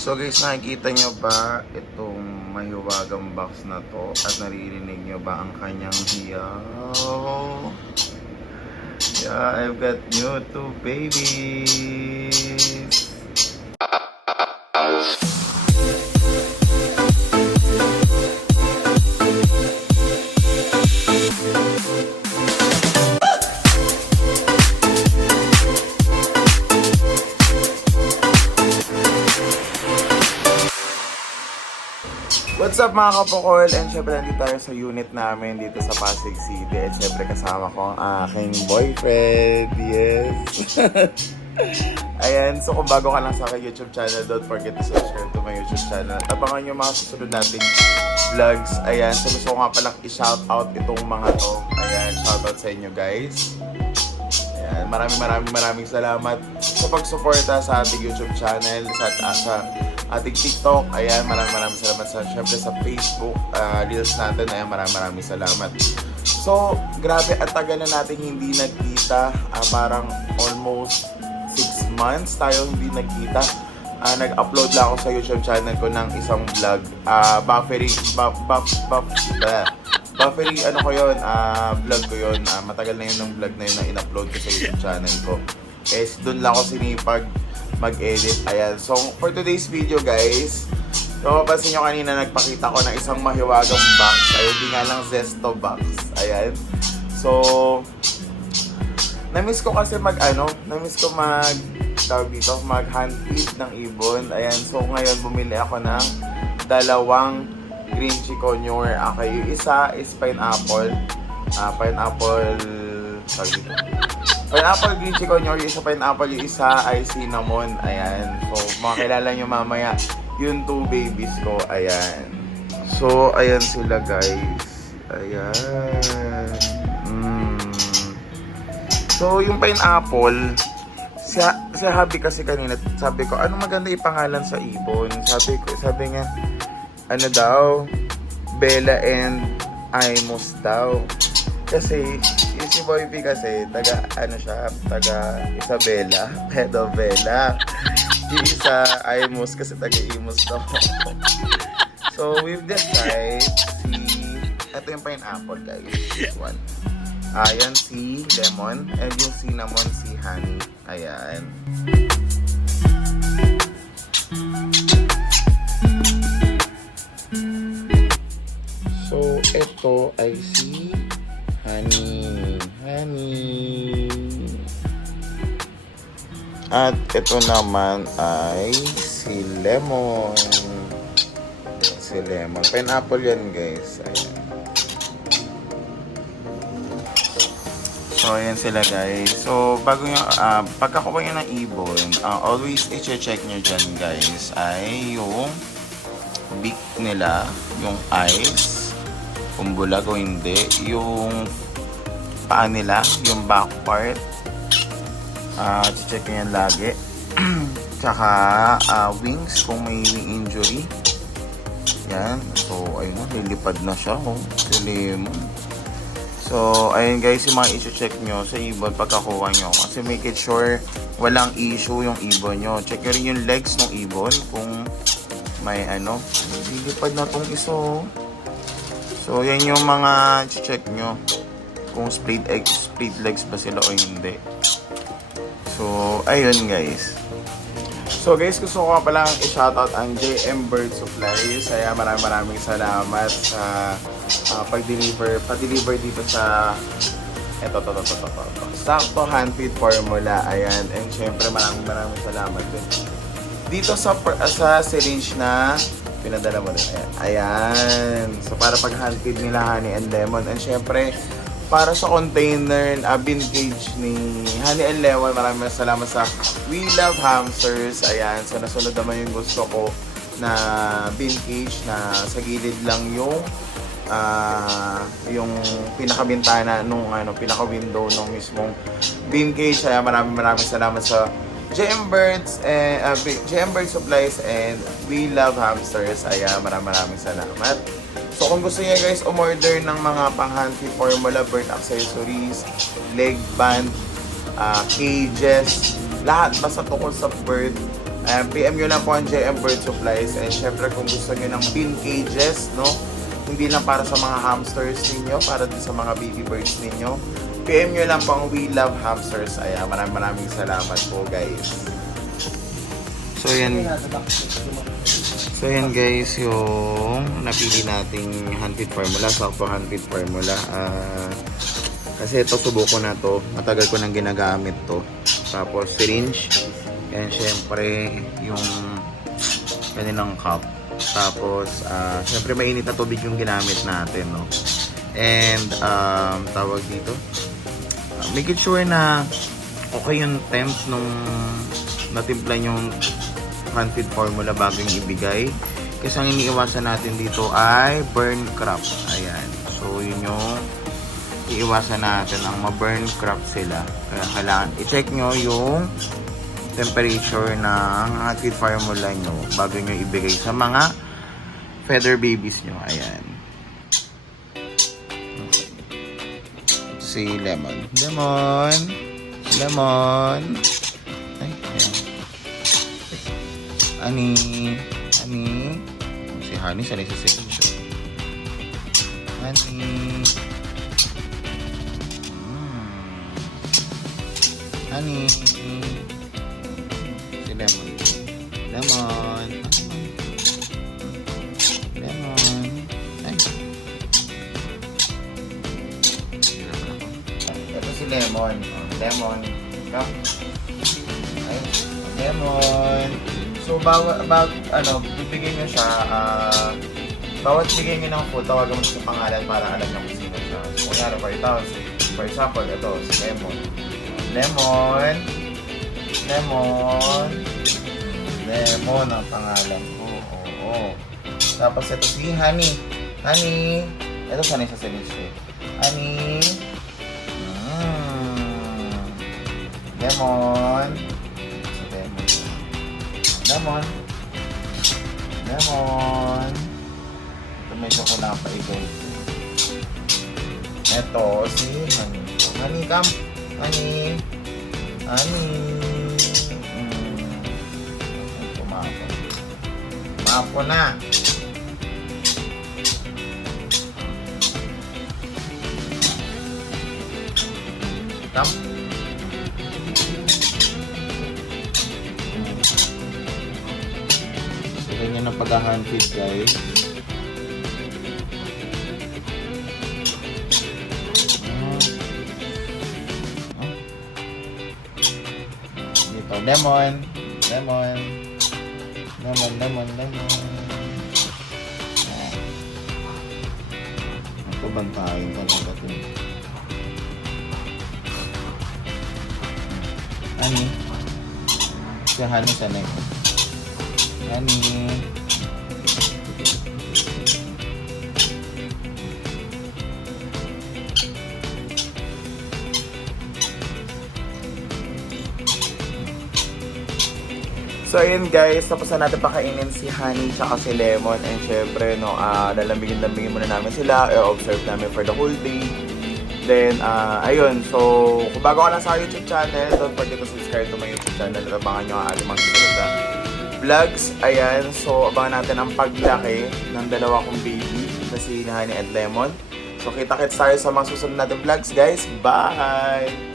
So guys, nakikita nyo ba itong mahiwagang box na to? At naririnig nyo ba ang kanyang hiyaw? Yeah, I've got new two babies! What's up mga kapokol? And syempre nandito tayo sa unit namin dito sa Pasig City. And syempre kasama ko ang aking boyfriend. Yes! Ayan, so kung bago ka lang sa aking YouTube channel, don't forget to subscribe to my YouTube channel. Abangan nyo mga susunod nating vlogs. Ayan, so gusto ko nga palang i-shoutout itong mga to. Ayan, shoutout sa inyo guys. Ayan, maraming salamat sa pagsuporta sa ating YouTube channel, sa ating TikTok. Ayan, maraming salamat syempre sa Facebook Reels natin. Ayan, maraming salamat. So, grabe, at tagal na natin hindi nagkita. Parang almost 6 months tayo hindi nagkita. Nag-upload lang ako sa YouTube channel ko ng isang vlog. Buffering vlog ko yun. Matagal na yun ng vlog na yun na in-upload ko sa YouTube channel ko. Doon lang ako sinipag mag-edit. Ayan. So, for today's video guys, so mapapansin nyo kanina nagpakita ko ng isang mahiwagang box. Ayun, di nga lang Zesto box. Ayan. So, na-miss ko kasi mag-hand feed ng ibon. Ayan. So, ngayon bumili ako ng dalawang green chiconure. Okay, yung isa is pineapple. Pineapple green chiconure, yung isa pineapple, yung isa ay cinnamon. Ayan. So, makilala nyo mamaya yung two babies ko. Ayan. So, ayan sila guys. Ayan. So, yung pineapple, si Habi kasi kanina, sabi ko, ano maganda ipangalan sa ibon? Sabi niya, ano daw, Bella and Imus daw. Kasi, yung si Boy P kasi, taga Isabela, Pedovela. Yung isa, Imus kasi taga Imus daw. So, we've decided ito yung pineapple guys, this one. Ayan si Lemon, and yung cinnamon si Honey. Ayan. So, ito ay si Honey. At ito naman ay si Lemon. Pineapple yan guys. Ayan. So, ayan sila guys. So, bago nyo, pagkakuha nyo ng ibon, always i-check nyo dyan guys ay yung beak nila, yung eyes, kung bulag o hindi, yung paa nila, yung back part, check nyo yan lagi. Tsaka wings, kung may wing injury. Yan. So, ayun na, lilipad na siya. So, ayun guys, yung mga i-check nyo sa ibon pagkakuha nyo. Kasi make it sure walang issue yung ibon nyo. Check nyo rin yung legs ng ibon kung may lilipad na tong iso. So, yan yung mga i-check nyo kung split legs ba sila o hindi. So, ayun guys. So guys, gusto ko nga palang i-shoutout ang JM Bird Supplies. Kaya maraming salamat sa pa-deliver dito sa to. Sakto handfeed formula. Ayan. And syempre maraming salamat din dito sa syringe na pinadala mo din. Ayan. So para pag handfeed nila Honey and Lemon. And syempre para sa container, bin cage ni Honey and Lemon, maraming salamat sa We Love Hamsters. Ayan, so nasunod naman yung gusto ko na bin cage na sa gilid lang yung pinakabintana nung pinaka-window nung mismong bin cage. Ayan, maraming salamat sa JM Bird Supplies and We Love Hamsters. Ayan, maraming salamat. So kung gusto niya guys umorder ng mga pang-handfeed formula, bird accessories, leg band, cages, lahat basta tungkol sa bird, PM nyo lang po ang JM Bird Supplies. And syempre kung gusto nyo ng pin cages, no? Hindi lang para sa mga hamsters ninyo, para din sa mga baby birds ninyo. PM nyo lang po ang We Love Hamsters. Ayan, maraming salamat po guys. So yan guys, yung napili nating handfeed formula, sakto handfeed formula. Kasi ito, subuko na to. Matagal ko nang ginagamit to. Tapos syringe. And syempre, yung kanilang cup. Tapos, syempre mainit na tubig yung ginamit natin, no? And, tawag dito. Make it sure na okay yung temps nung natimpla yung handfeed formula bago yung ibigay. Kasi ang iniiwasan natin dito ay burn crop. Ayan. So, yun yung iiwasan natin ang ma-burn crop sila. Kaya kailangan i-check nyo yung temperature ng handfeed formula nyo bago nyo ibigay sa mga feather babies nyo. Ayan. Si Lemon. Lemon. Ay, ayan. Ani. Si Honey, sanay sa second. Honey. Honey. Si Lemon. Ay. Ito si Lemon. Lemon. Come. Ay. Lemon. So, bibigyan nyo siya, bawat bigyan nyo ng food, tawagan mo sa pangalan para alam nyo kung sino siya. Kunyari, for example, ito, si Lemon. Lemon ang pangalan ko. Oo. Tapos ito si Honey. Ito sanay sa sinisyo. Honey. Lemon. Ito medyo ko lang pa i-guide. Ito si Honey. Honey, come. Honey. Mapo na. Come. So, ganyan ang pag-handfeed guys. Dito, lemon. Ito bantayan talaga ito. Honey. Si Honey sanay. Honey. So ayun guys, tapos na natin pakainin si Honey tsaka si Lemon. And syempre, no, lalamigin muna namin sila. I-observe namin for the whole day. Then, ayun. So, kung bago ka lang sa YouTube channel, don't forget to subscribe to my YouTube channel. At abangan nyo ang ating mga susunod na vlogs. Ayan. So, abangan natin ang paglaki ng dalawa kong baby na si Honey at Lemon. So, kita-kits tayo sa mga susunod natin vlogs, guys. Bye!